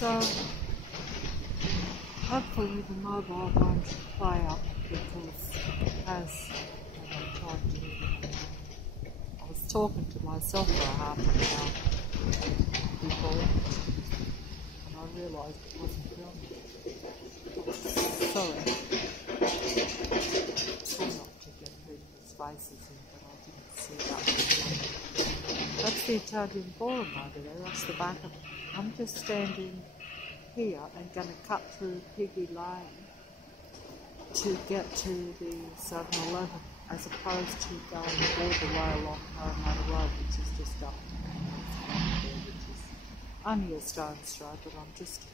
So hopefully the mobile won't play up, because as I'm trying to, I was talking to myself for half an hour before, and I realised it wasn't filming. Sorry. Try not to get people's faces in, but I didn't see that. That's the Italian Forum over there, that's the back of it. I'm just standing here and going to cut through Piggy Lane to get to the 7-Eleven, as opposed to going all the way along Parramatta Road, which is just up there, which is only a stone's throw, but I'm just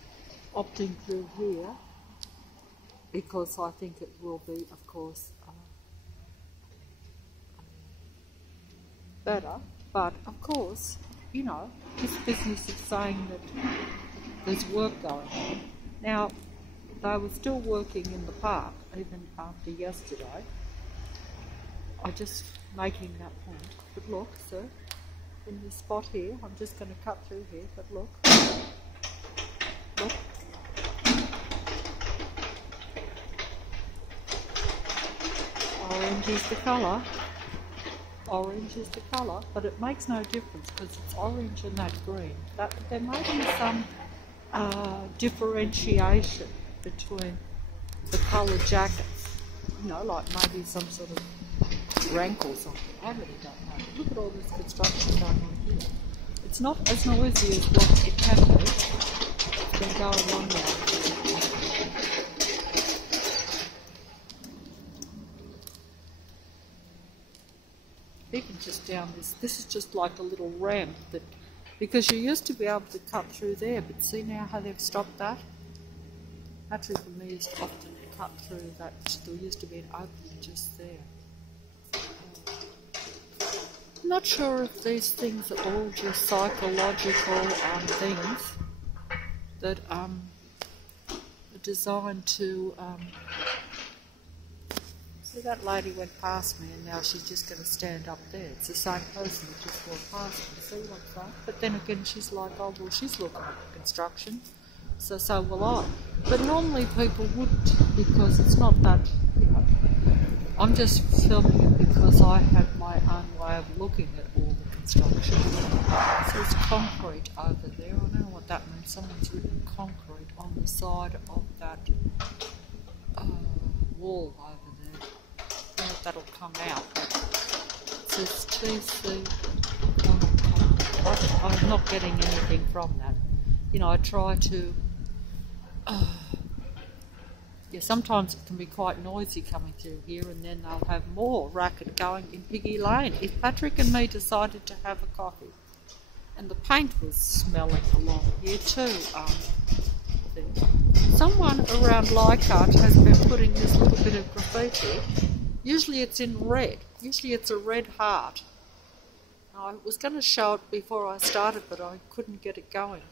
opting through here because I think it will be, of course, better. But of course, you know, this business of saying that there's work going on. Now, they were still working in the park even after yesterday. I'm just making that point. But look, sir, in this spot here, I'm just going to cut through here, but look. Look. Orange is the colour. Orange is the colour, but it makes no difference because it's orange and that green. There may be some differentiation between the coloured jackets, you know, like maybe some sort of rank or something. I really don't know. Look at all this construction going on here. It's not as noisy as what it can be. It's been going on now. Even just down this is just like a little ramp that, because you used to be able to cut through there, but see now how they've stopped that? Actually for me used to often cut through that, there used to be an opening just there. I'm not sure if these things are all just psychological things that are designed to see, that lady went past me and now she's just going to stand up there. It's the same person that just walked past me. See what's that? But then again, she's like, oh, well, she's looking at the construction, so will I. But normally people wouldn't, because it's not that, you know. I'm just filming it because I have my own way of looking at all the construction. It says concrete over there. I don't know what that means. Someone's written concrete on the side of that wall over there. I don't know if that'll come out, but it says TC. I'm not getting anything from that. You know, I try to, yeah, sometimes it can be quite noisy coming through here, and then they'll have more racket going in Piggy Lane. If Patrick and me decided to have a coffee, and the paint was smelling along here too, someone around Leichhardt has been putting this little bit of graffiti. Usually it's in red. Usually it's a red heart. I was going to show it before I started, but I couldn't get it going.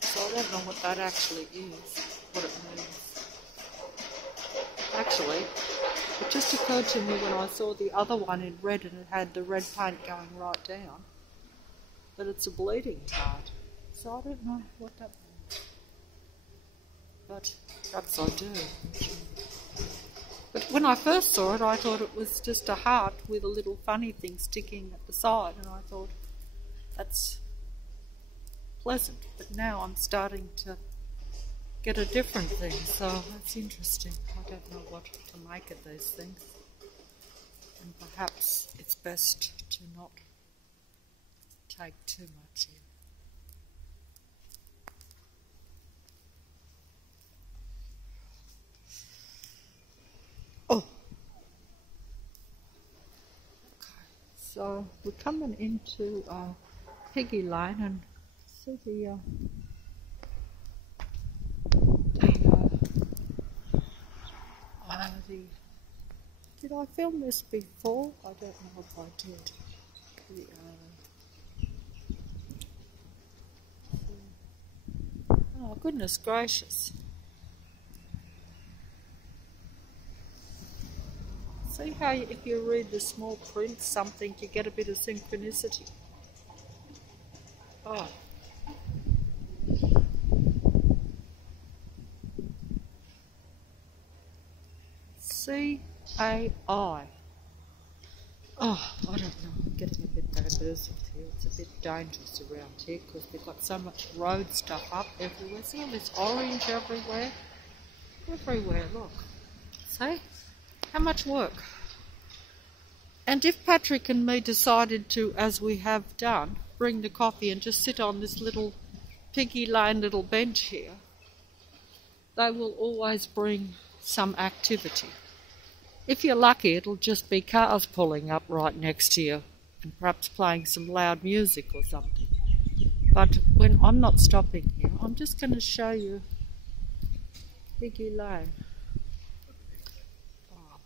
So I don't know what that actually is, what it means. Actually, it just occurred to me when I saw the other one in red and it had the red paint going right down, that it's a bleeding heart. So I don't know what that means. But perhaps I do. But when I first saw it, I thought it was just a heart with a little funny thing sticking at the side, and I thought, that's pleasant. But now I'm starting to get a different thing, so that's interesting. I don't know what to make of these things. And perhaps it's best to not take too much in. Oh! Okay, so we're coming into Piggy Lane and see the did I film this before? I don't know if I did. Oh goodness gracious. See how if you read the small print something, you get a bit of synchronicity. Oh. C-A-I. Oh, I don't know. I'm getting a bit bamboozled here. It's a bit dangerous around here because they've got so much road stuff up everywhere. See all this orange everywhere? Everywhere, look. See? How much work? And if Patrick and me decided to, as we have done, bring the coffee and just sit on this little piggy lane little bench here, they will always bring some activity. If you're lucky, it'll just be cars pulling up right next to you and perhaps playing some loud music or something. But when I'm not stopping here, I'm just going to show you Piggy Lane. Oh.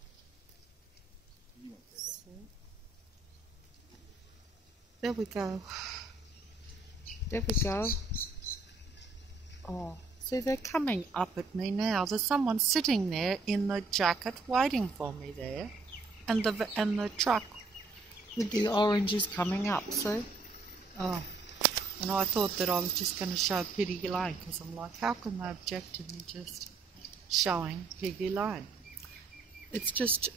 So, there we go. There we go. Oh. See, they're coming up at me now. There's someone sitting there in the jacket waiting for me there. And the truck with the oranges coming up, see? Oh, and I thought that I was just going to show Piggy Lane because I'm like, how can they object to me just showing Piggy Lane? It's just,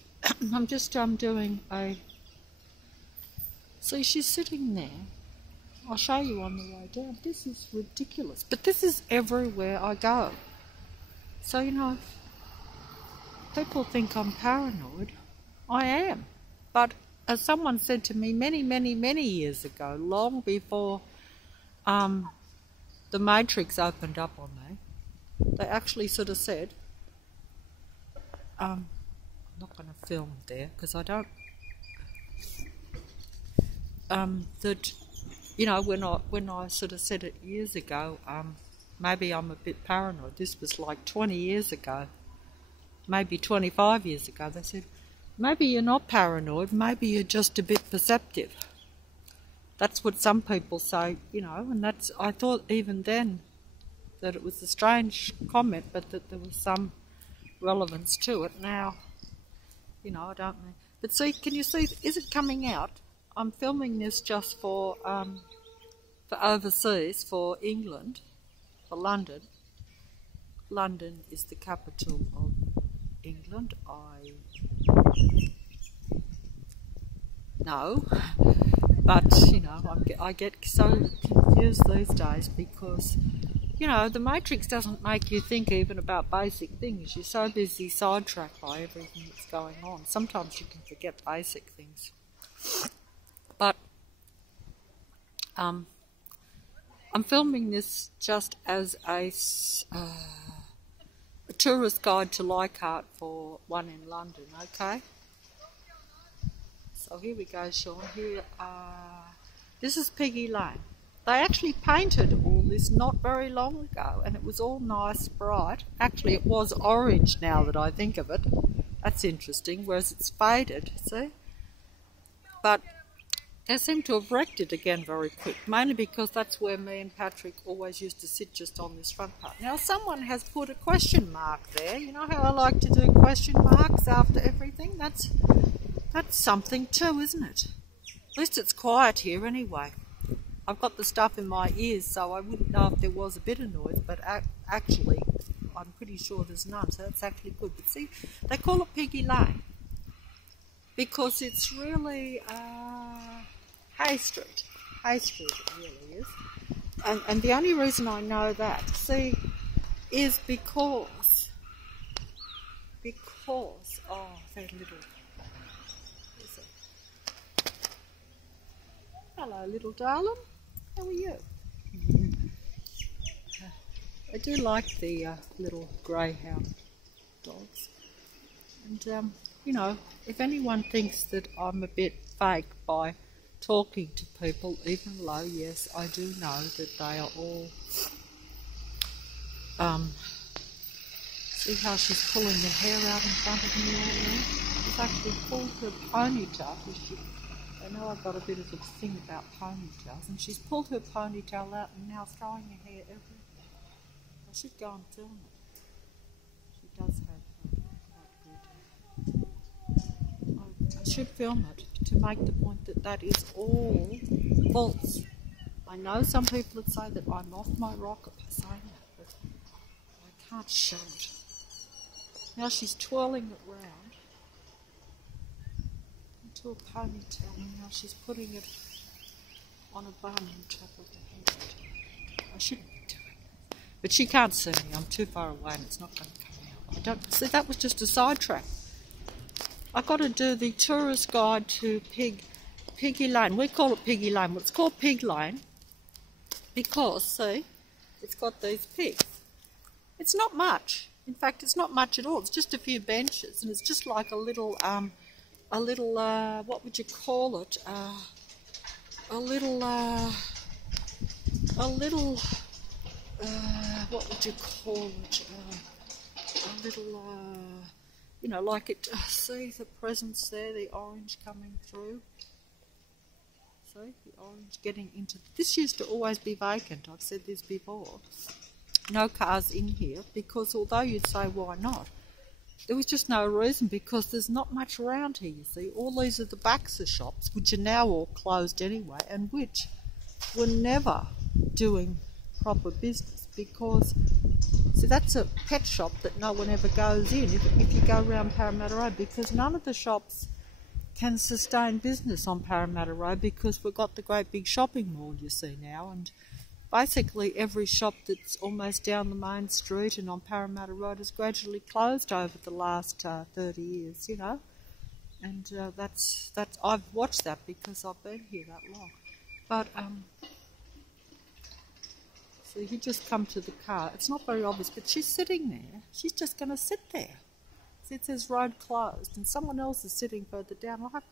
I'm doing a... See, she's sitting there. I'll show you on the way down. This is ridiculous. But this is everywhere I go. So, you know, people think I'm paranoid. I am. But as someone said to me many, many, many years ago, long before the Matrix opened up on me, they actually sort of said, I'm not going to film there because I don't, that... You know, when I sort of said it years ago, maybe I'm a bit paranoid. This was like 20 years ago, maybe 25 years ago. They said, maybe you're not paranoid, maybe you're just a bit perceptive. That's what some people say, you know, and that's, I thought even then that it was a strange comment, but that there was some relevance to it. Now, you know, I don't know. But see, can you see, is it coming out? I'm filming this just for overseas, for England, for London. London is the capital of England. I know, but you know, I get so confused these days because, you know, the Matrix doesn't make you think even about basic things. You're so busy sidetracked by everything that's going on. Sometimes you can forget basic things. But I'm filming this just as a tourist guide to Leichhardt for one in London, okay? So here we go, Sean. Here, this is Piggy Lane. They actually painted all this not very long ago, and it was all nice, bright. Actually, it was orange now that I think of it. That's interesting, whereas it's faded, see? But they seem to have wrecked it again very quick, mainly because that's where me and Patrick always used to sit, just on this front part. Now someone has put a question mark there. You know how I like to do question marks after everything? That's something too, isn't it? At least it's quiet here anyway. I've got the stuff in my ears, so I wouldn't know if there was a bit of noise, but actually I'm pretty sure there's none, so that's actually good. But see, they call it Piggy Lane because it's really Hay Street. Hay Street it really is. And the only reason I know that, see, is because, oh, that little, is it? Hello, little darling. How are you? I do like the little greyhound dogs. And, you know, if anyone thinks that I'm a bit fake by talking to people, even though, yes, I do know that they are all... see how she's pulling the hair out in front of me all there? She's actually pulled her ponytail. I know I've got a bit of a thing about ponytails, and she's pulled her ponytail out and now throwing her hair everywhere. I should go and film it. She does have quite good. I should film it to make the point that that is all false. I know some people would say that I'm off my rocker by saying that, but I can't show it. Now she's twirling it round into a ponytail, and now she's putting it on a bun on top of the head. I shouldn't be doing that. But she can't see me. I'm too far away and it's not going to come out. I don't see, that was just a sidetrack. I've got to do the tourist guide to Piggy Lane. We call it Piggy Lane. Well, it's called Pig Lane because, see, it's got these pigs. It's not much. In fact, it's not much at all. It's just a few benches, and it's just like a little, what would you call it? What would you call it? A little, you know, like it, see the presents there, the orange coming through. See, the orange getting into, this used to always be vacant, I've said this before. No cars in here, because although you'd say why not, there was just no reason, because there's not much around here, you see. All these are the backs of shops, which are now all closed anyway, and which were never doing proper business, because, see, that's a pet shop that no one ever goes in if you go around Parramatta Road, because none of the shops can sustain business on Parramatta Road, because we've got the great big shopping mall, you see, now, and basically every shop that's almost down the main street and on Parramatta Road has gradually closed over the last 30 years, you know. And that's I've watched that because I've been here that long. But so you just come to the car. It's not very obvious, but she's sitting there. She's just going to sit there. See, it says road closed, and someone else is sitting further down. Like,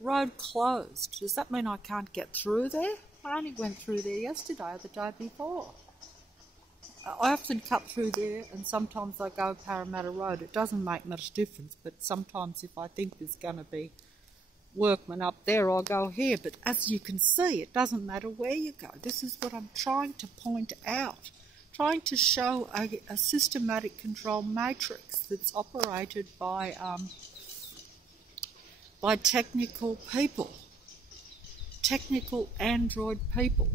road closed. Does that mean I can't get through there? I only went through there yesterday or the day before. I often cut through there, and sometimes I go Parramatta Road. It doesn't make much difference, but sometimes if I think there's going to be workmen up there, I'll go here. But as you can see, it doesn't matter where you go. This is what I'm trying to point out, trying to show a systematic control matrix that's operated by technical people. Technical android people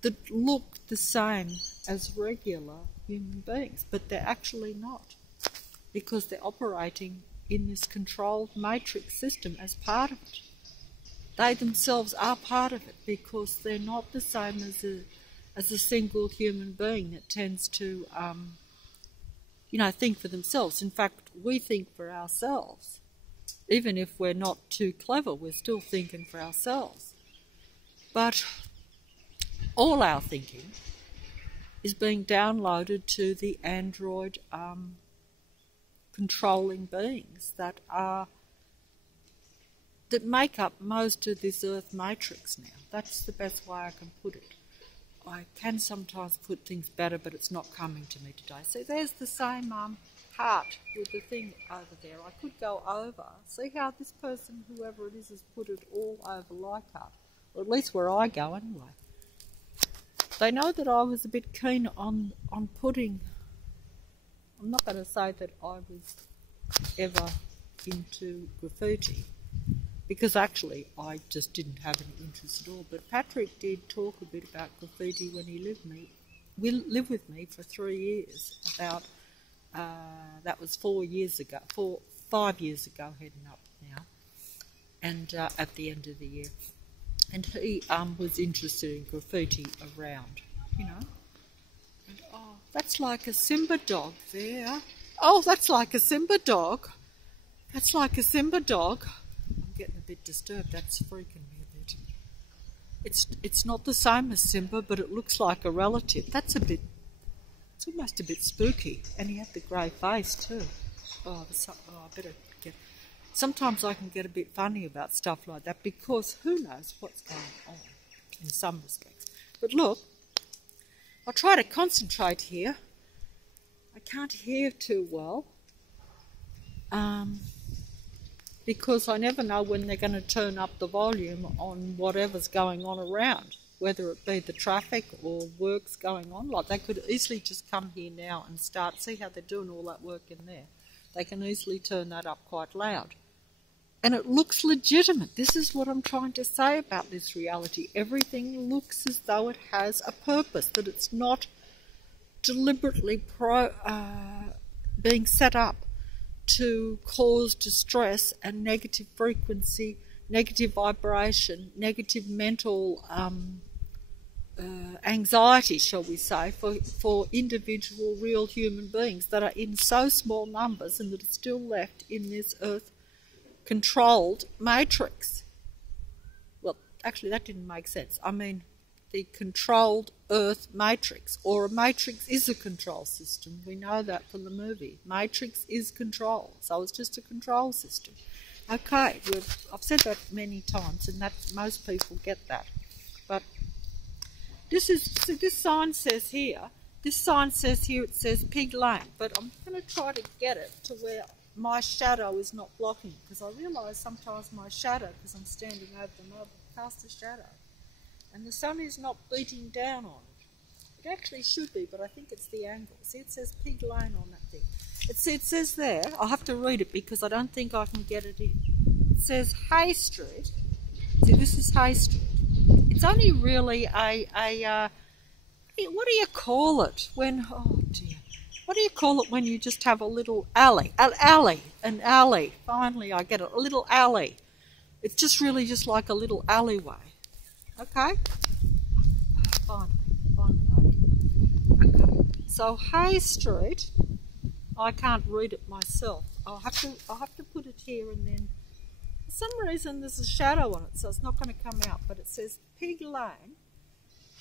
that look the same as regular human beings, but they're actually not, because they're operating in this controlled matrix system as part of it. They themselves are part of it, because they're not the same as a single human being that tends to, you know, think for themselves. In fact, we think for ourselves. Even if we're not too clever, we're still thinking for ourselves. But all our thinking is being downloaded to the android controlling beings that make up most of this Earth matrix now. That's the best way I can put it. I can sometimes put things better, but it's not coming to me today. See, there's the same cart with the thing over there. I could go over. See how this person, whoever it is, has put it all over Leichhardt, or at least where I go anyway. They know that I was a bit keen on putting, I'm not going to say that I was ever into graffiti, because actually I just didn't have any interest at all. But Patrick did talk a bit about graffiti when he lived with me for 3 years, about that was 5 years ago, heading up now, and at the end of the year. And he was interested in graffiti around, you know. And oh, that's like a Simba dog there. Oh, that's like a Simba dog. That's like a Simba dog. I'm getting a bit disturbed. That's freaking me a bit. It's not the same as Simba, but it looks like a relative. That's a bit. It's almost a bit spooky, and he had the grey face too. I better get. Sometimes I can get a bit funny about stuff like that, because who knows what's going on in some respects. But look, I'll try to concentrate here. I can't hear too well, because I never know when they're going to turn up the volume on whatever's going on around, whether it be the traffic or work's going on. Like, they could easily just come here now and start, see how they're doing all that work in there. They can easily turn that up quite loud. And it looks legitimate. This is what I'm trying to say about this reality. Everything looks as though it has a purpose, that it's not deliberately being set up to cause distress and negative frequency, negative vibration, negative mental anxiety, shall we say, for individual real human beings that are in so small numbers and that are still left in this earth-controlled matrix. Well, actually that didn't make sense. I mean, the controlled earth matrix, or a matrix is a control system. We know that from the movie. Matrix is control, so it's just a control system. Okay, I've said that many times, and that most people get that. But this sign says here, it says Pig Lane, but I'm going to try to get it to where my shadow is not blocking, because I realise sometimes my shadow, because I'm standing over the mobile, casts a shadow. And the sun is not beating down on it. It actually should be, but I think it's the angle. See, it says Pig Lane on that thing. It says there, I'll have to read it because I don't think I can get it in. It says Hay Street. See, this is Hay Street. It's only really what do you call it when, oh dear, what do you call it when you just have a little alley? An alley. Finally, I get it, a little alley. It's just really just like a little alleyway. Okay? Finally. Okay. So Hay Street, I can't read it myself. I'll have to put it here, and then for some reason there's a shadow on it, so it's not going to come out. But it says Pig Lane,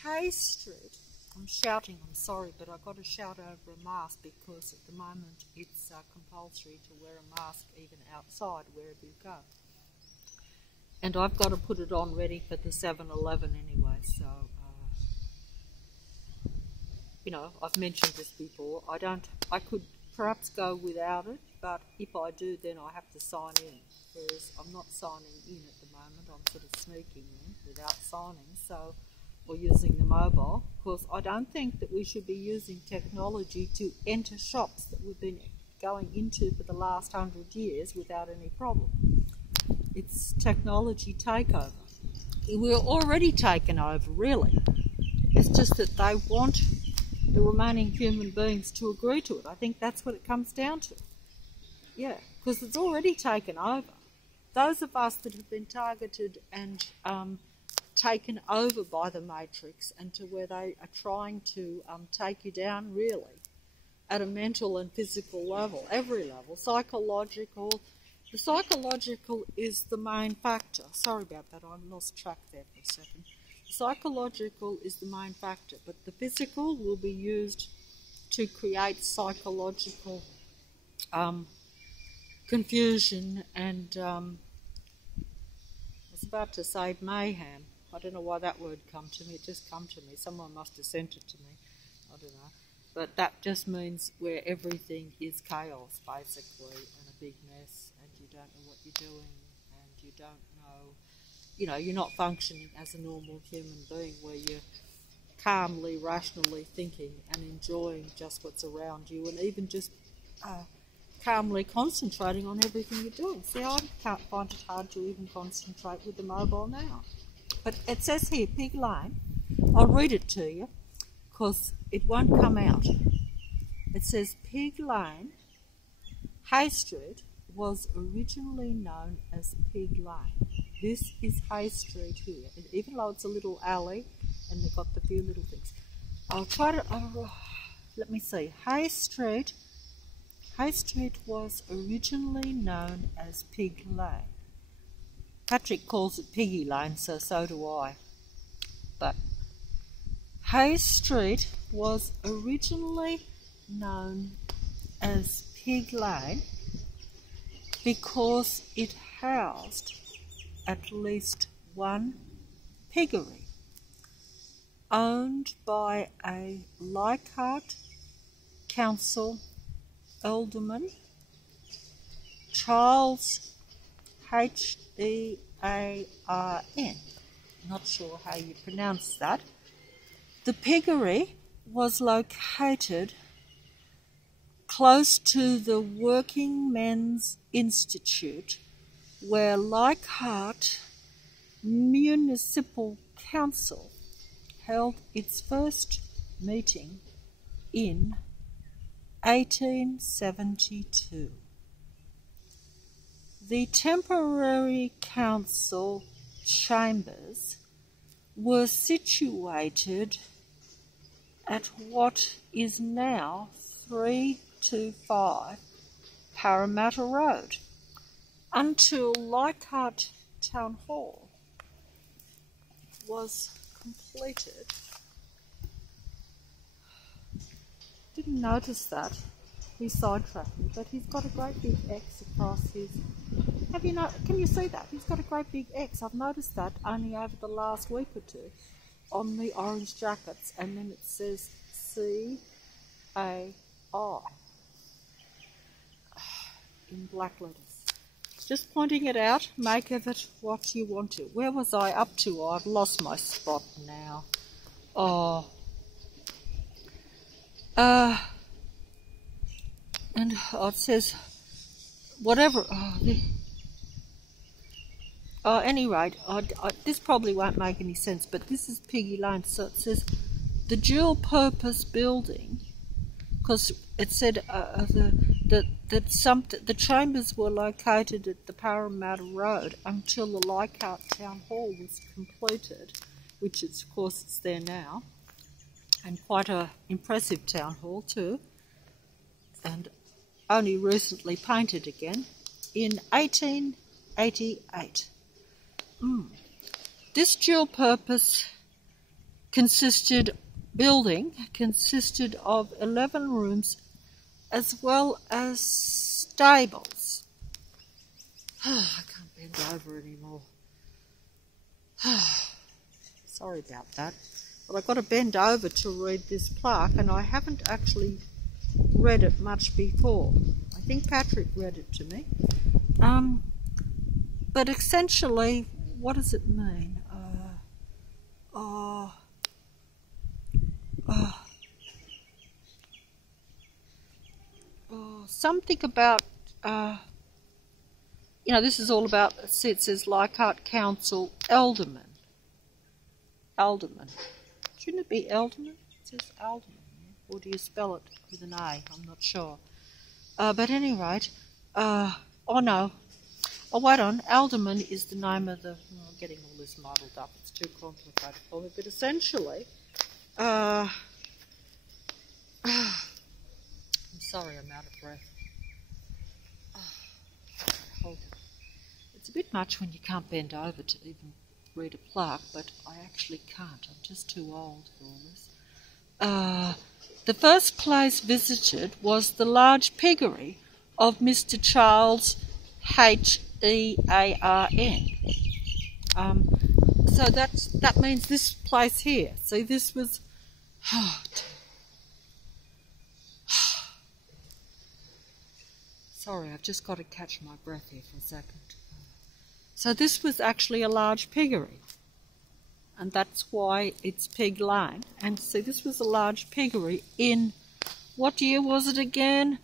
Hay Street. I'm shouting, I'm sorry, but I've got to shout over a mask because at the moment it's compulsory to wear a mask even outside wherever you go. And I've got to put it on ready for the 7-Eleven anyway, so, you know, I've mentioned this before. I could perhaps go without it, but if I do, then I have to sign in. Whereas I'm not signing in at the moment, I'm sort of sneaking in without signing, so, or using the mobile. Of course, I don't think that we should be using technology to enter shops that we've been going into for the last 100 years without any problem. It's technology takeover. We're already taken over, really. It's just that they want the remaining human beings to agree to it. I think that's what it comes down to. Yeah, because it's already taken over. Those of us that have been targeted and taken over by the Matrix, and to where they are trying to take you down, really, at a mental and physical level, every level, psychological. The psychological is the main factor. Sorry about that, I lost track there for a second. The psychological is the main factor, but the physical will be used to create psychological confusion and, I was about to say mayhem. I don't know why that word come to me. It just come to me. Someone must have sent it to me. I don't know. But that just means where everything is chaos, basically, and a big mess, and you don't know what you're doing, and you don't know, you know, you're not functioning as a normal human being where you're calmly, rationally thinking and enjoying just what's around you, and even just calmly concentrating on everything you're doing. See, I can't find it hard to even concentrate with the mobile now. But it says here, Pig Lane. I'll read it to you, because it won't come out. It says Pig Lane, Hay Street was originally known as Pig Lane. This is Hay Street here, and even though it's a little alley and they've got the few little things. I'll try to, let me see, Hay Street was originally known as Pig Lane. Patrick calls it Piggy Lane, so do I. But Hay Street was originally known as Pig Lane because it housed at least one piggery owned by a Leichhardt Council alderman, Charles Hearn. Not sure how you pronounce that. The piggery was located close to the Working Men's Institute where Leichhardt Municipal Council held its first meeting in 1872. The temporary council chambers were situated at what is now 325 Parramatta Road until Leichhardt Town Hall was completed. Didn't notice that. He sidetracked me, but he's got a great big X across his... Can you see that? He's got a great big X. I've noticed that only over the last week or two on the orange jackets, and then it says C-A-I in black letters. Just pointing it out, make of it what you want to. Where was I up to? I've lost my spot now. And it says, whatever, any rate, this probably won't make any sense, but this is Piggy Lane, so it says the dual purpose building, because it said the chambers were located at the Parramatta Road until the Leichhardt Town Hall was completed, which is, of course, it's there now, and quite a impressive town hall too, and only recently painted again in 1888. This dual purpose building consisted of 11 rooms as well as stables. I can't bend over anymore. Sorry about that. But I've got to bend over to read this plaque, and I haven't actually read it much before. I think Patrick read it to me. But essentially, what does it mean? Something about, this is all about, it says Leichhardt Council Alderman. Shouldn't it be Alderman? It says Alderman. Or do you spell it with an A? I'm not sure. But at any rate, no. Oh, wait on. Alderman is the name of the... I'm getting all this muddled up. It's too complicated for me. But essentially, I'm sorry, I'm out of breath. Hold on. It's a bit much when you can't bend over to even read a plaque, but I actually can't. I'm just too old for all this. The first place visited was the large piggery of Mr. Charles H-E-A-R-N. So that means this place here. See, this was... Sorry, I've just got to catch my breath here for a second. So this was actually a large piggery. And that's why it's Pig Lane. And see, this was a large piggery in... What year was it again?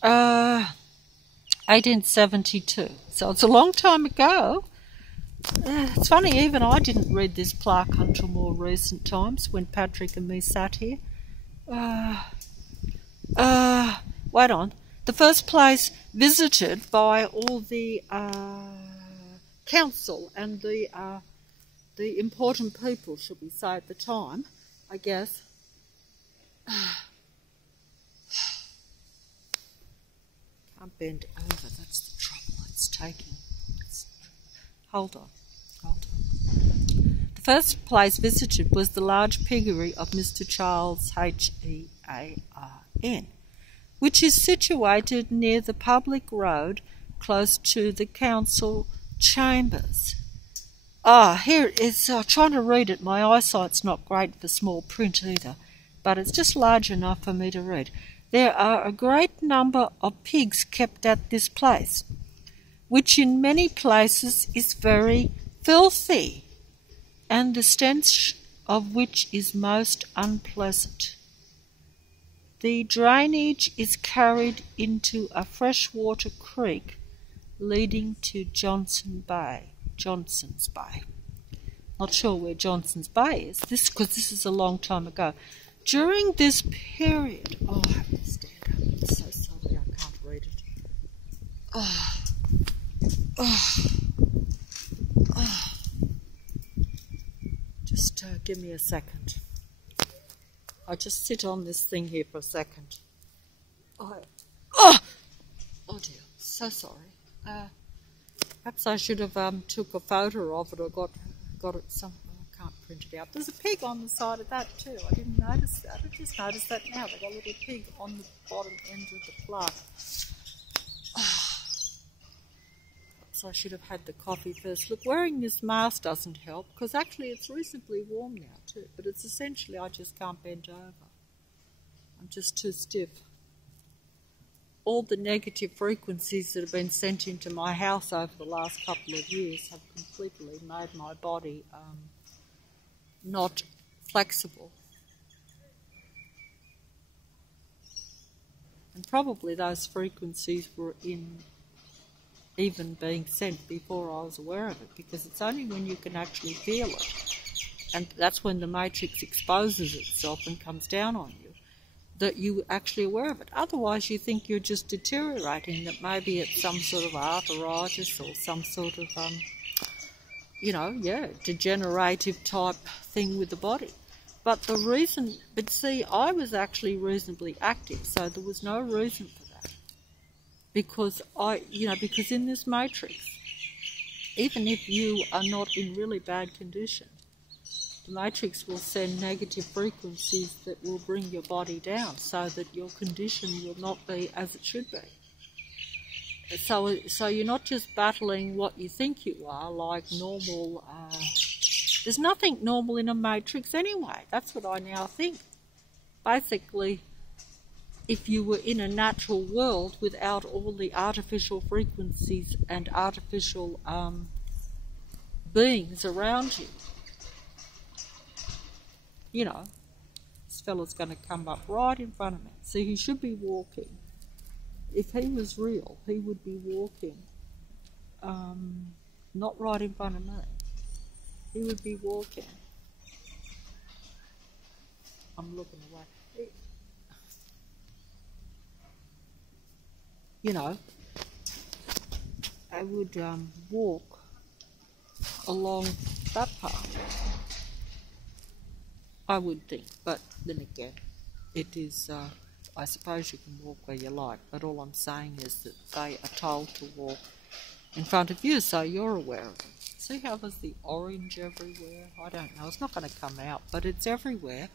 1872. So it's a long time ago. It's funny, even I didn't read this plaque until more recent times when Patrick and me sat here. Wait on. The first place visited by all the council and the important people, should we say, at the time, I guess. Can't bend over, that's the trouble it's taking. Hold on. The first place visited was the large piggery of Mr. Charles H-E-A-R-N, which is situated near the public road close to the council chambers. Here it is. Trying to read it. My eyesight's not great for small print either, but it's just large enough for me to read. There are a great number of pigs kept at this place, which in many places is very filthy, and the stench of which is most unpleasant. The drainage is carried into a freshwater creek leading to Johnson's Bay. Not sure where Johnson's Bay is, because this is a long time ago. During this period, I have to stand up. I'm so sorry, I can't read it. Just give me a second. I just sit on this thing here for a second. Oh dear, so sorry. Perhaps I should have took a photo of it or got it somewhere. I can't print it out. There's a pig on the side of that too. I didn't notice that. I just noticed that now. They've got a little pig on the bottom end of the plant. So I should have had the coffee first. Look, wearing this mask doesn't help because actually it's reasonably warm now too. But it's essentially I just can't bend over. I'm just too stiff. All the negative frequencies that have been sent into my house over the last couple of years have completely made my body not flexible. And probably those frequencies were even being sent before I was aware of it, because it's only when you can actually feel it, and that's when the matrix exposes itself and comes down on you, that you're actually aware of it. Otherwise you think you're just deteriorating, that maybe it's some sort of arthritis or some sort of, degenerative type thing with the body. But see, I was actually reasonably active, so there was no reason for that. Because because in this matrix, even if you are not in really bad condition, the matrix will send negative frequencies that will bring your body down so that your condition will not be as it should be. So you're not just battling what you think you are, like normal. There's nothing normal in a matrix anyway. That's what I now think. Basically, if you were in a natural world without all the artificial frequencies and artificial beings around you, this fella's going to come up right in front of me. See, he should be walking. If he was real, he would be walking, not right in front of me. He would be walking. I'm looking away. I would walk along that path, I would think. But then again, it is, I suppose you can walk where you like, but all I'm saying is that they are told to walk in front of you, so you're aware of it. See how there's the orange everywhere? I don't know, it's not going to come out, but it's everywhere.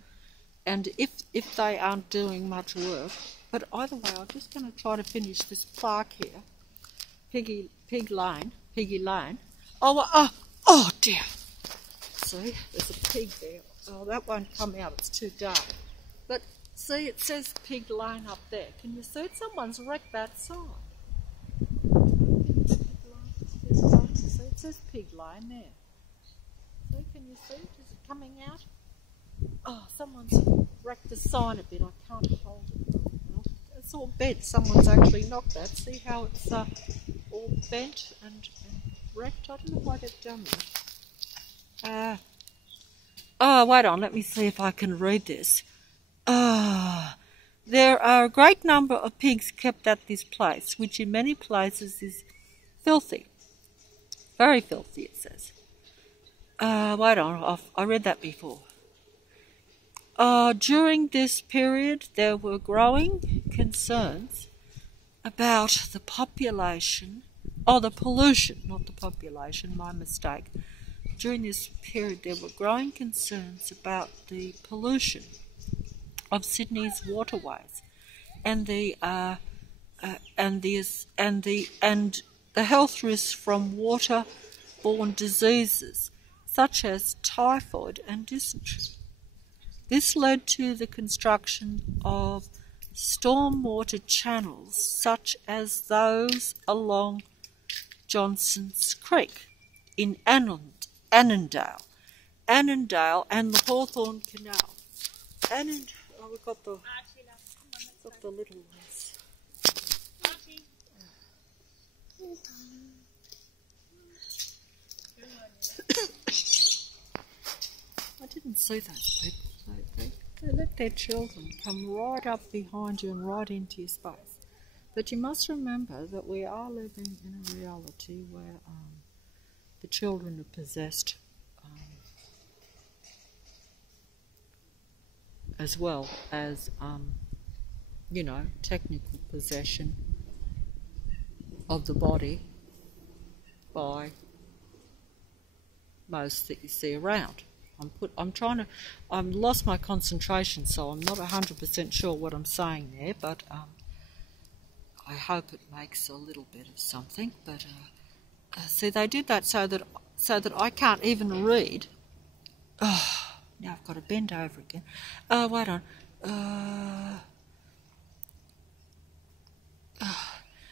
And if they aren't doing much work, but either way, I'm just going to try to finish this plaque here. Piggy Lane. Oh dear. See, there's a pig there. Oh, that won't come out, it's too dark. But see, it says Pig Lane up there. Can you see it? Someone's wrecked that sign. See, it says Pig Lane there. See, can you see it? Is it coming out? Oh, someone's wrecked the sign a bit. I can't hold it. It's all bent. Someone's actually knocked that. See how it's all bent and wrecked? I don't know why they've done that. Wait on. Let me see if I can read this. There are a great number of pigs kept at this place, which in many places is filthy. Very filthy, it says. Wait on. I read that before. During this period, there were growing concerns about the population, the pollution, not the population, my mistake. During this period, there were growing concerns about the pollution of Sydney's waterways and the health risks from waterborne diseases such as typhoid and dysentery. This led to the construction of stormwater channels such as those along Johnson's Creek in Annandale and the Hawthorne Canal. We've got the little ones. I didn't see those people. They let their children come right up behind you and right into your space. But you must remember that we are living in a reality where the children are possessed as well as, technical possession of the body by most that you see around. I'm lost my concentration, so I'm not 100% sure what I'm saying there, but I hope it makes a little bit of something. But see, they did that so that I can't even read. Oh, now I've got to bend over again. Wait on.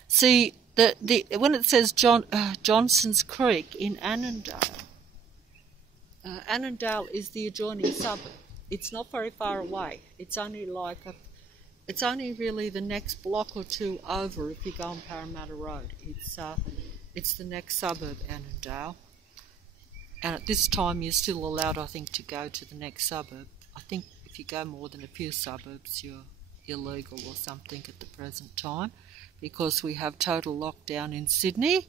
See, when it says Johnson's Creek in Annandale. Annandale is the adjoining suburb. It's not very far away. It's only really the next block or two over if you go on Parramatta Road. It's the next suburb, Annandale. And at this time you're still allowed, I think, to go to the next suburb. I think if you go more than a few suburbs you're illegal or something at the present time, because we have total lockdown in Sydney.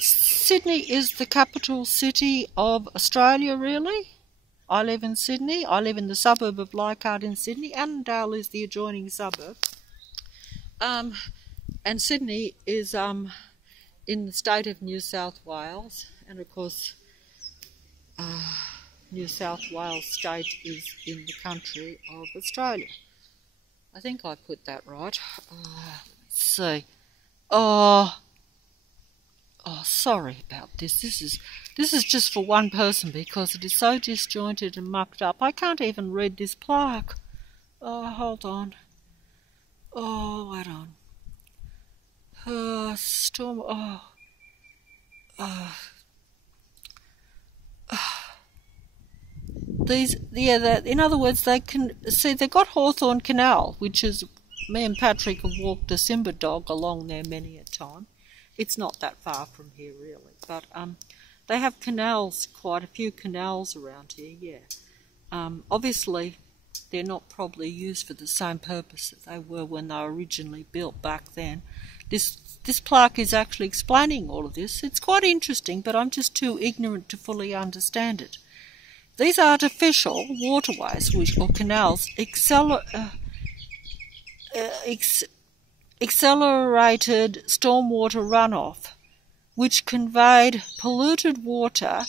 Sydney is the capital city of Australia, really. I live in Sydney. I live in the suburb of Leichhardt in Sydney. Annandale is the adjoining suburb. And Sydney is in the state of New South Wales. And of course, New South Wales state is in the country of Australia. I think I put that right. Let's see. Oh, sorry about this. This is just for one person because it is so disjointed and mucked up. I can't even read this plaque. Oh, hold on. Oh, wait on. Storm. In other words, they can see they got Hawthorn Canal, which is me and Patrick have walked a Simba dog along there many a time. It's not that far from here, really, but they have canals, quite a few canals around here, yeah. Obviously, they're not probably used for the same purpose that they were when they were originally built back then. This plaque is actually explaining all of this. It's quite interesting, but I'm just too ignorant to fully understand it. These artificial waterways, or canals, accelerated stormwater runoff, which conveyed polluted water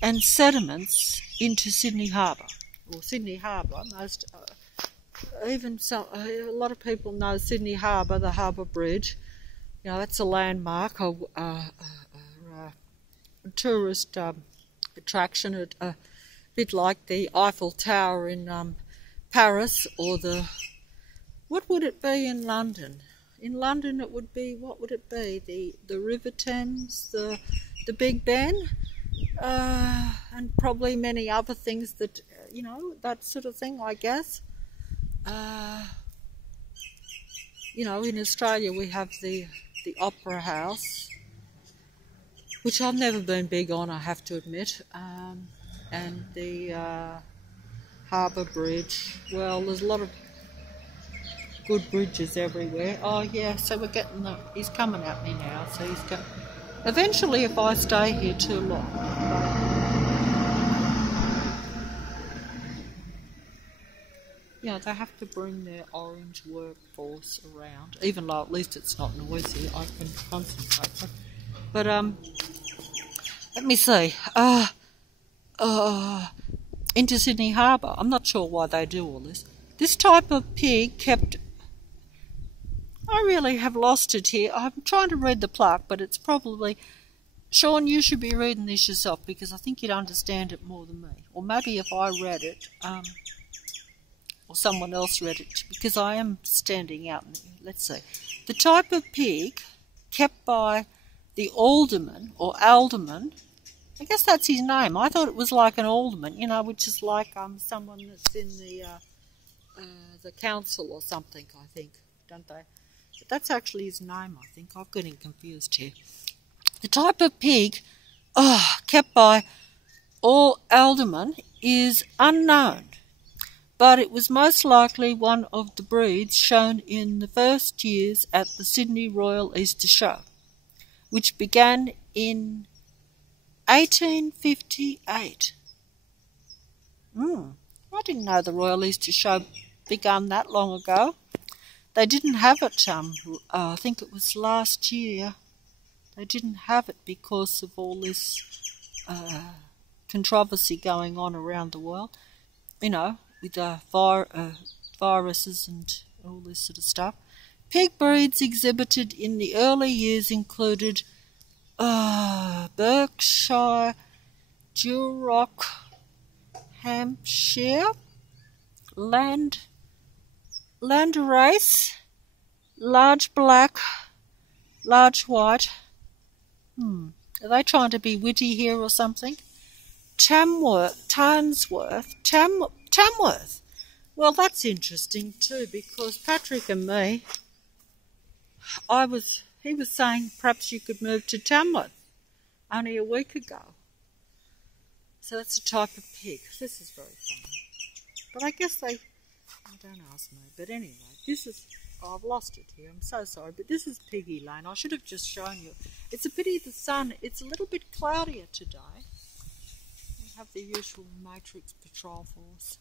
and sediments into Sydney Harbour. Or Sydney Harbour, a lot of people know Sydney Harbour, the Harbour Bridge. That's a landmark, a tourist attraction, a bit like the Eiffel Tower in Paris, or what would it be in London? In London it would be, what would it be? The River Thames, the Big Ben, and probably many other things that, that sort of thing, I guess. In Australia we have the Opera House, which I've never been big on, I have to admit, and the Harbour Bridge. Well, there's a lot of good bridges everywhere. Oh yeah, so we're getting he's coming at me now, so he's going. Eventually, if I stay here too long, they have to bring their orange workforce around, even though at least it's not noisy. I can concentrate. But let me see. Into Sydney Harbour. I'm not sure why they do all this. This type of pig kept. I really have lost it here. I'm trying to read the plaque, but it's probably... Sean, you should be reading this yourself, because I think you'd understand it more than me. Or maybe if I read it, or someone else read it, because I am standing out. Let's see. The type of pig kept by the alderman, or alderman, I guess that's his name. I thought it was like an alderman, which is like someone that's in the council or something, I think, don't they? But that's actually his name, I think. I'm getting confused here. The type of pig kept by all aldermen is unknown, but it was most likely one of the breeds shown in the first years at the Sydney Royal Easter Show, which began in 1858. I didn't know the Royal Easter Show began that long ago. They didn't have it, I think it was last year. They didn't have it because of all this controversy going on around the world, with viruses and all this sort of stuff. Pig breeds exhibited in the early years included Berkshire, Duroc, Hampshire, Landrace, large black, large white. Are they trying to be witty here or something? Tamworth. Well, that's interesting too, because Patrick and me, he was saying perhaps you could move to Tamworth only a week ago. So that's a type of pig. This is very funny. But I guess don't ask me. But anyway, I've lost it here. I'm so sorry. But this is Piggy Lane. I should have just shown you. It's a pity the sun, it's a little bit cloudier today. We have the usual Matrix patrol force.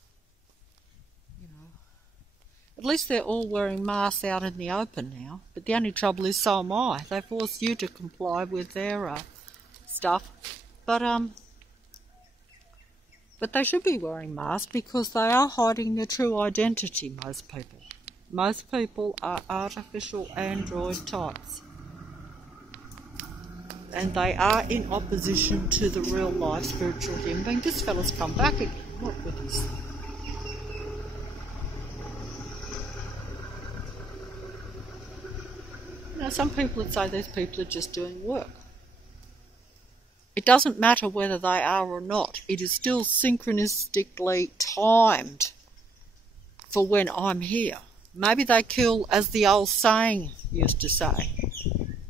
At least they're all wearing masks out in the open now. But the only trouble is so am I. They force you to comply with their stuff. But they should be wearing masks because they are hiding their true identity, most people. Most people are artificial android types. And they are in opposition to the real life spiritual human being. This fella's come back again. What with this? Some people would say these people are just doing work. It doesn't matter whether they are or not. It is still synchronistically timed for when I'm here. Maybe they kill, as the old saying used to say,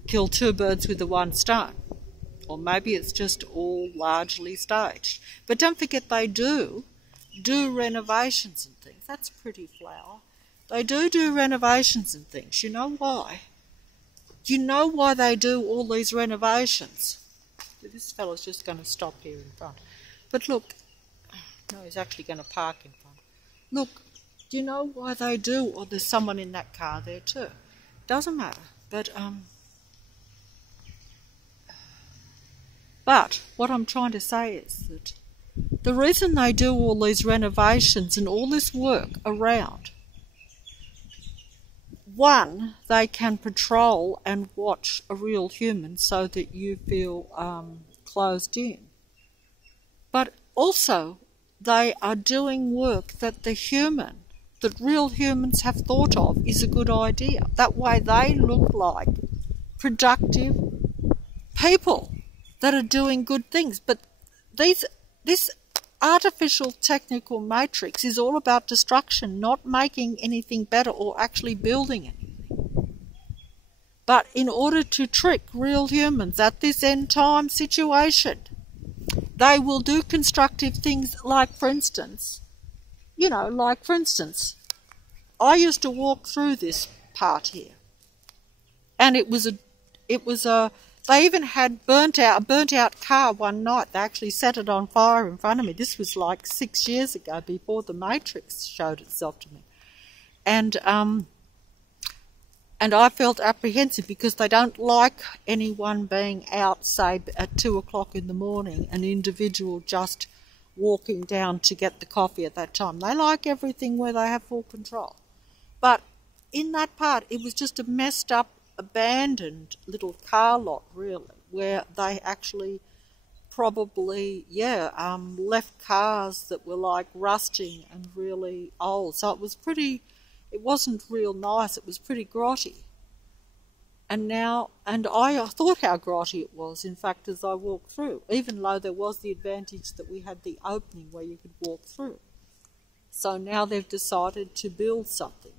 kill two birds with the one stone. Or maybe it's just all largely staged. But don't forget they do renovations and things. That's pretty flower. They do renovations and things. You know why? You know why they do all these renovations? This fellow's just going to stop here in front. But look, no, he's actually going to park in front. Look, do you know why they do? Or there's someone in that car there too. Doesn't matter. But what I'm trying to say is that the reason they do all these renovations and all this work around, one, they can patrol and watch a real human so that you feel closed in. But also, they are doing work that real humans have thought of is a good idea. That way they look like productive people that are doing good things. But this artificial technical matrix is all about destruction, not making anything better or actually building anything. But in order to trick real humans at this end time situation, they will do constructive things like, for instance, I used to walk through this part here, and it was they even had a burnt out car one night. They actually set it on fire in front of me. This was like 6 years ago, before the Matrix showed itself to me. And I felt apprehensive because they don't like anyone being out, say, at 2 o'clock in the morning, an individual just walking down to get the coffee at that time. They like everything where they have full control. But in that part, it was just a messed up, abandoned little car lot, really, where they actually probably, left cars that were like rusting and really old. So it wasn't real nice. It was pretty grotty. And I thought how grotty it was, in fact, as I walked through, even though there was the advantage that we had the opening where you could walk through. So now they've decided to build something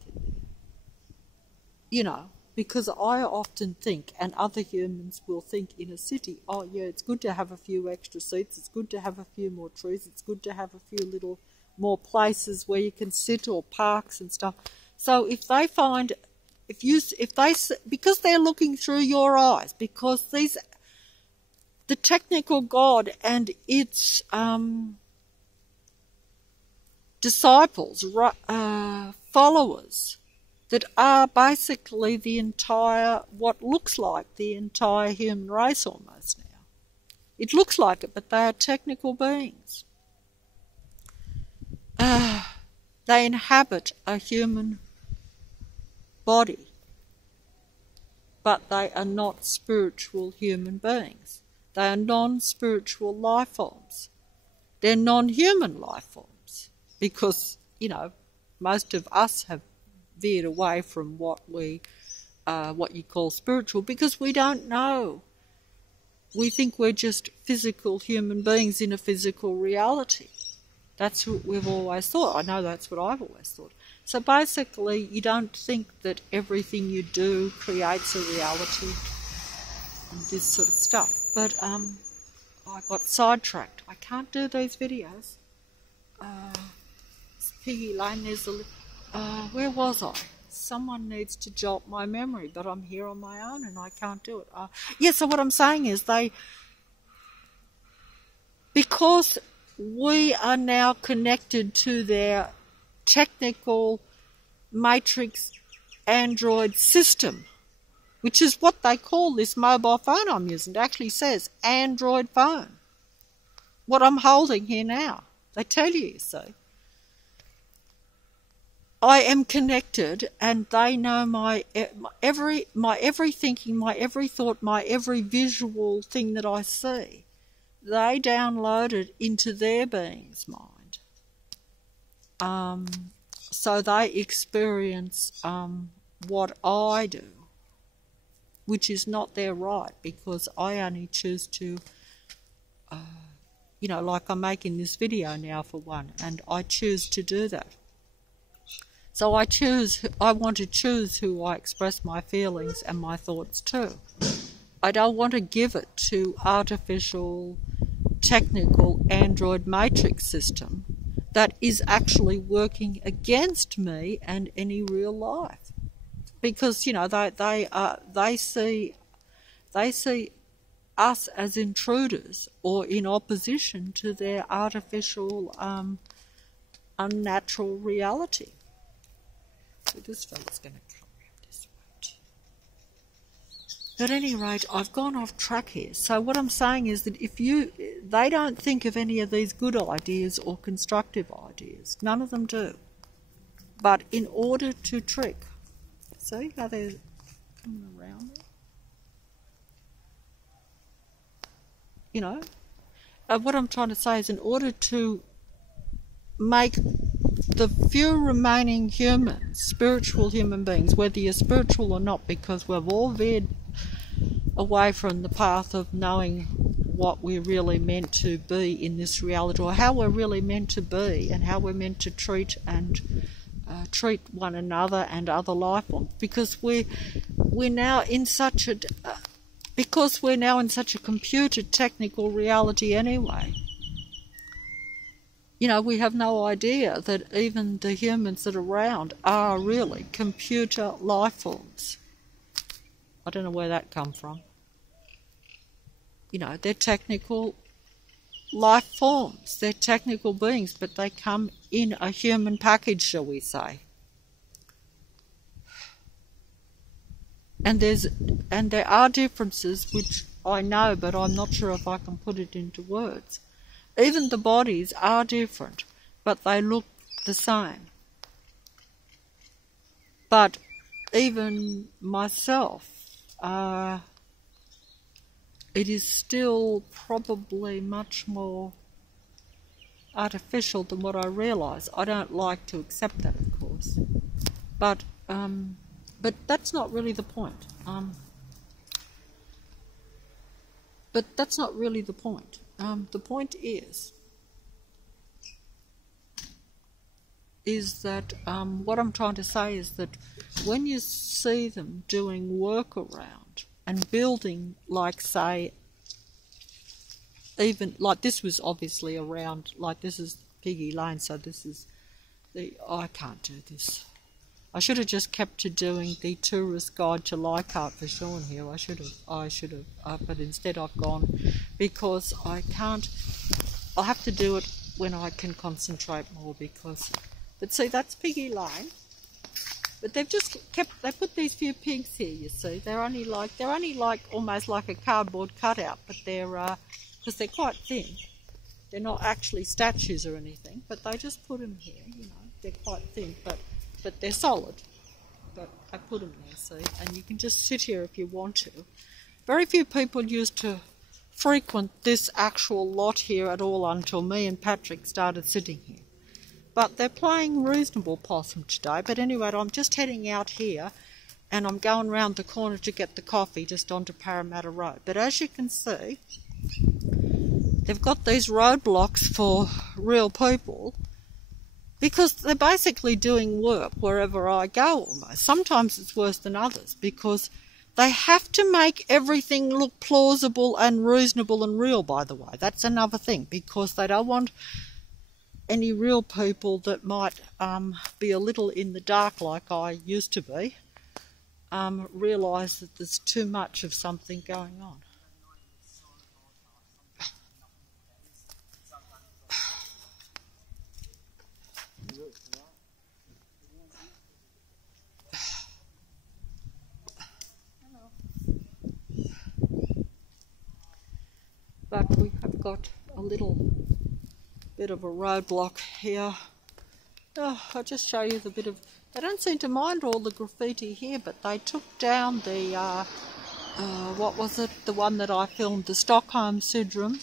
in there. Because I often think, and other humans will think in a city, oh yeah, it's good to have a few extra seats, it's good to have a few more trees, it's good to have a few little more places where you can sit, or parks and stuff. So if they find, because they're looking through your eyes, because the technical God and its disciples, followers, that are basically what looks like the entire human race almost now. It looks like it, but they are technical beings. They inhabit a human body, but they are not spiritual human beings. They are non-spiritual life forms. They're non-human life forms because, most of us have veered away from what you call spiritual, because we don't know. We think we're just physical human beings in a physical reality. That's what we've always thought. I know that's what I've always thought. So basically, you don't think that everything you do creates a reality and this sort of stuff. But I got sidetracked. I can't do these videos. Piggy Lane, where was I? Someone needs to jot my memory, but I'm here on my own and I can't do it. So what I'm saying is because we are now connected to their technical matrix android system, which is what they call this mobile phone I'm using. It actually says Android phone. What I'm holding here now. They tell you see. I am connected, and they know my every thinking, my every thought, my every visual thing that I see. They download it into their being's mind. So they experience what I do, which is not their right, because I only choose to, like I'm making this video now for one, and I choose to do that. So I want to choose who I express my feelings and my thoughts to. I don't want to give it to artificial, technical Android matrix system that is actually working against me and any real life. Because, they see us as intruders or in opposition to their artificial, unnatural reality. So this fella's going to come around this way. At any rate, I've gone off track here. So what I'm saying is that they don't think of any of these good ideas or constructive ideas. None of them do. But in order to trick, see how they're coming around there? What I'm trying to say is, in order to make the few remaining humans, spiritual human beings, whether you're spiritual or not, because we've all veered away from the path of knowing what we're really meant to be in this reality, or how we're really meant to be, and how we're meant to treat one another and other life forms, because we're now in such a computer technical reality anyway. We have no idea that even the humans that are around are really computer life forms. I don't know where that come from. They're technical life forms. They're technical beings, but they come in a human package, shall we say. And there are differences which I know, but I'm not sure if I can put it into words. Even the bodies are different, but they look the same. But even myself, it is still probably much more artificial than what I realise. I don't like to accept that, of course. But that's not really the point. The point is is that what I'm trying to say is that when you see them doing work around and building, like, say, even like this was obviously around, like this is Piggy Lane, so this is the, I can't do this. I should have just kept to doing the tourist guide to Leichhardt for Sean here. I should have, but instead I've gone because I can't. I'll have to do it when I can concentrate more because. But see, that's Piggy Lane. But they've just kept. They put these few pigs here. You see, they're only like almost like a cardboard cutout, but they're because they're quite thin. They're not actually statues or anything, but they just put them here. You know, they're quite thin, but they're solid. But I put them there, see, and you can just sit here if you want to. Very few people used to frequent this actual lot here at all until me and Patrick started sitting here. But they're playing reasonable possum today. But anyway, I'm just heading out here, and I'm going round the corner to get the coffee just onto Parramatta Road. But as you can see, they've got these roadblocks for real people because they're basically doing work wherever I go almost. Sometimes it's worse than others because they have to make everything look plausible and reasonable and real, by the way. That's another thing, because they don't want any real people that might be a little in the dark like I used to be, realise that there's too much of something going on. But we have got a little bit of a roadblock here. Oh, I'll just show you the bit of... They don't seem to mind all the graffiti here, but they took down the, what was it? The one that I filmed, the Stockholm Syndrome.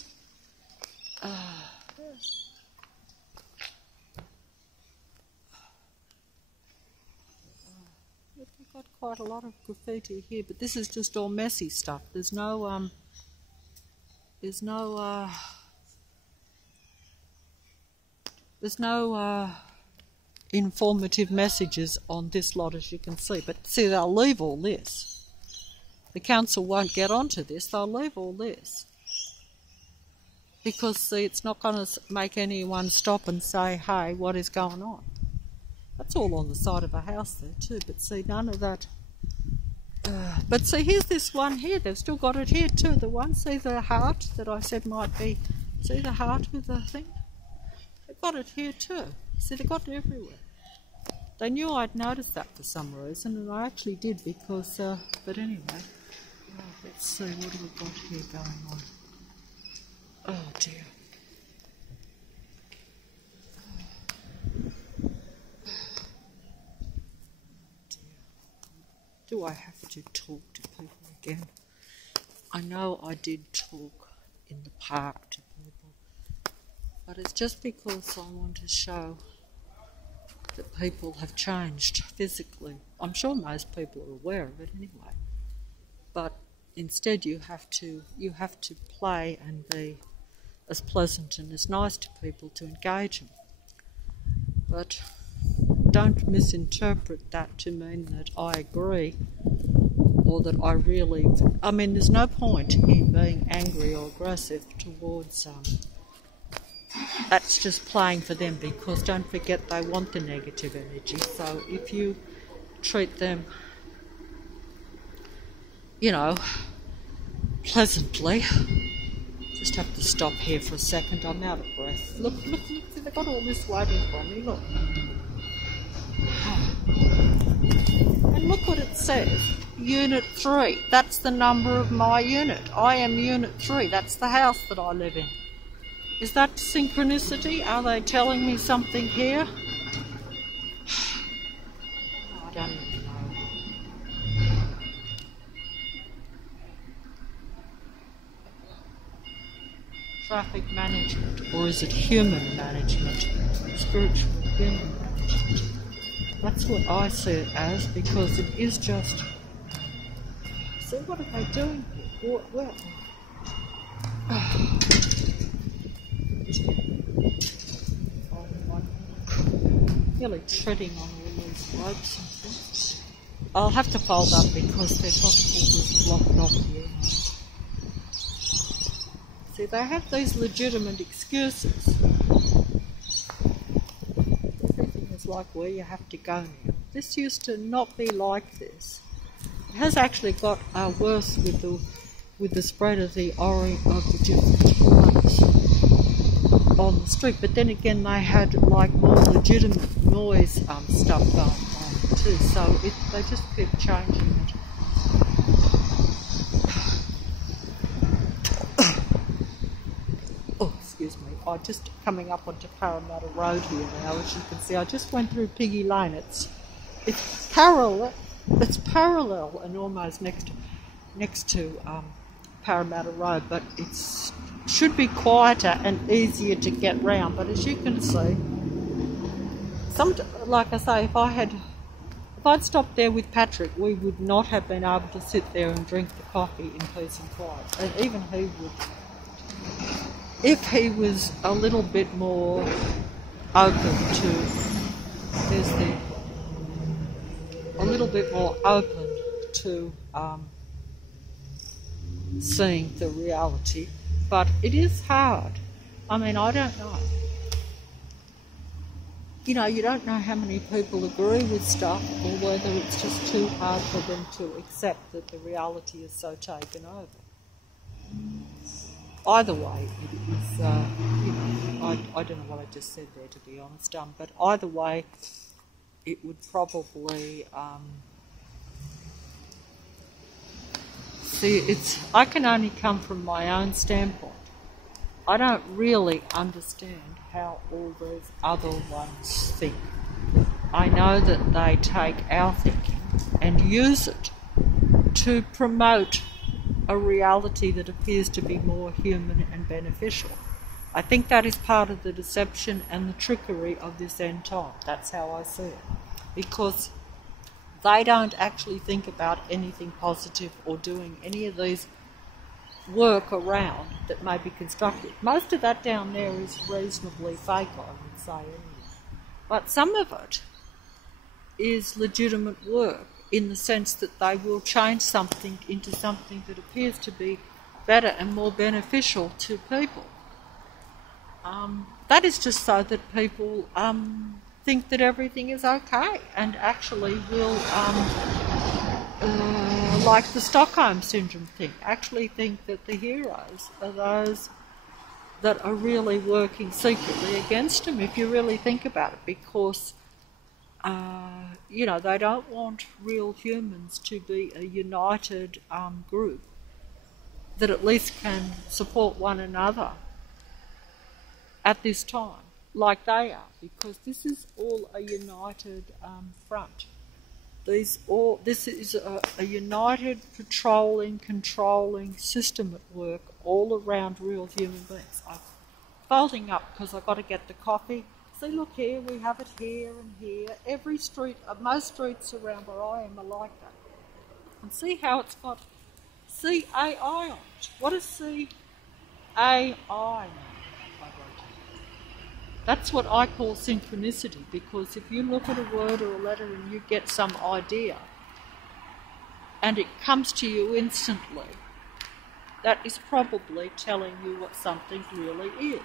We've got quite a lot of graffiti here, but this is just all messy stuff. There's no, there's no informative messages on this lot, as you can see. But see, they'll leave all this. The council won't get onto this. They'll leave all this. Because, see, it's not going to make anyone stop and say, hey, what is going on? That's all on the side of a house there too. But see, none of that... but see, here's this one here. They've still got it here too. The one, see the heart that I said might be... See the heart with the thing? They've got it here too. See, they've got it everywhere. They knew I'd noticed that for some reason, and I actually did because... but anyway, let's see, what have we got here going on? Oh dear. Do I have to talk to people again? I know I did talk in the park to people, but it's just because I want to show that people have changed physically. I'm sure most people are aware of it anyway, but instead you have to play and be as pleasant and as nice to people to engage them. But don't misinterpret that to mean that I agree or that I really... I mean, there's no point in being angry or aggressive towards... that's just playing for them, because don't forget they want the negative energy. So if you treat them, you know, pleasantly... Just have to stop here for a second. I'm out of breath. Look, they've got all this waiting for me, look. And look what it says, Unit 3. That's the number of my unit. I am Unit 3. That's the house that I live in. Is that synchronicity? Are they telling me something here? I don't even know. Traffic management, or is it human management? Spiritual human management. That's what I see it as, because it is just... See, what are they doing here? Where? Oh my God. Nearly treading on all these ropes and things. I'll have to fold up because they've got all this blocked off here. See, they have these legitimate excuses. Everything is like where you have to go now. This used to not be like this. It has actually got worse with the spread of the different ones on the street. But then again, they had like more legitimate noise stuff going on too. So they just keep changing it. Oh, excuse me. I'm just coming up onto Parramatta Road here now, as you can see. I just went through Piggy Lane. It's parallel. It's parallel and almost next to Parramatta Road, but it should be quieter and easier to get round. But as you can see, like I say, if I'd stopped there with Patrick, we would not have been able to sit there and drink the coffee in peace and quiet. And even he would, if he was a little bit more open to seeing the reality. But it is hard. I mean, I don't know. You know, you don't know how many people agree with stuff or whether it's just too hard for them to accept that the reality is so taken over. Either way, it is, I don't know what I just said there, to be honest, but either way, it would probably, I can only come from my own standpoint. I don't really understand how all those other ones think. I know that they take our thinking and use it to promote a reality that appears to be more human and beneficial. I think that is part of the deception and the trickery of this end time. That's how I see it. Because they don't actually think about anything positive or doing any of these work around that may be constructive. Most of that down there is reasonably fake, I would say, anyway. But some of it is legitimate work in the sense that they will change something into something that appears to be better and more beneficial to people. That is just so that people think that everything is okay and actually will, like the Stockholm Syndrome thing, actually think that the heroes are those that are really working secretly against them, if you really think about it, because they don't want real humans to be a united group that at least can support one another at this time, like they are, because this is all a united front. This is a united controlling system at work all around real human beings. I'm folding up because I've got to get the coffee. See, look here, we have it here and here. Every street, most streets around where I am are like that. And see how it's got CAI on it. What does CAI mean? That's what I call synchronicity, because if you look at a word or a letter and you get some idea and it comes to you instantly, that is probably telling you what something really is.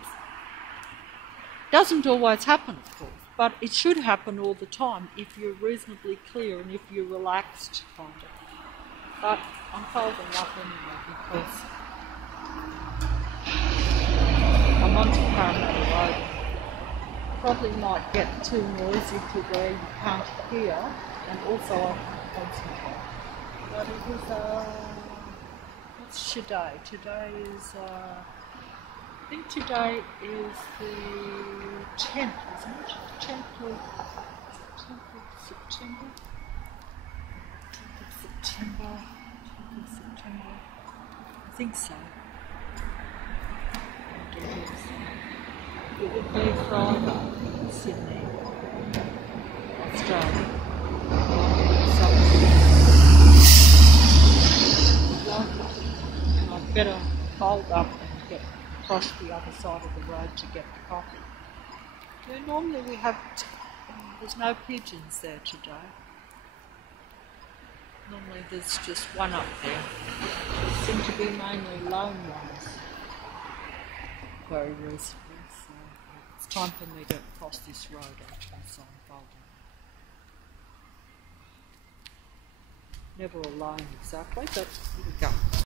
Doesn't always happen, of course, but it should happen all the time if you're reasonably clear and if you're relaxed, kind of. But I'm folding up anyway because I'm onto Parramatta Road. Probably might get too noisy to where you can't hear, and also I can't concentrate. But it is, what's today? Today is, I think today is the 10th, isn't it? 10th of September? 10th of September. I think so. It would be from Sydney, Australia. And I'd better fold up and get across the other side of the road to get the coffee. Normally we have There's no pigeons there today. Normally there's just one up there. There seem to be mainly lone ones. Very recently, so it's time for me to cross this road actually, so I'm folding. Never alone exactly, but here we go.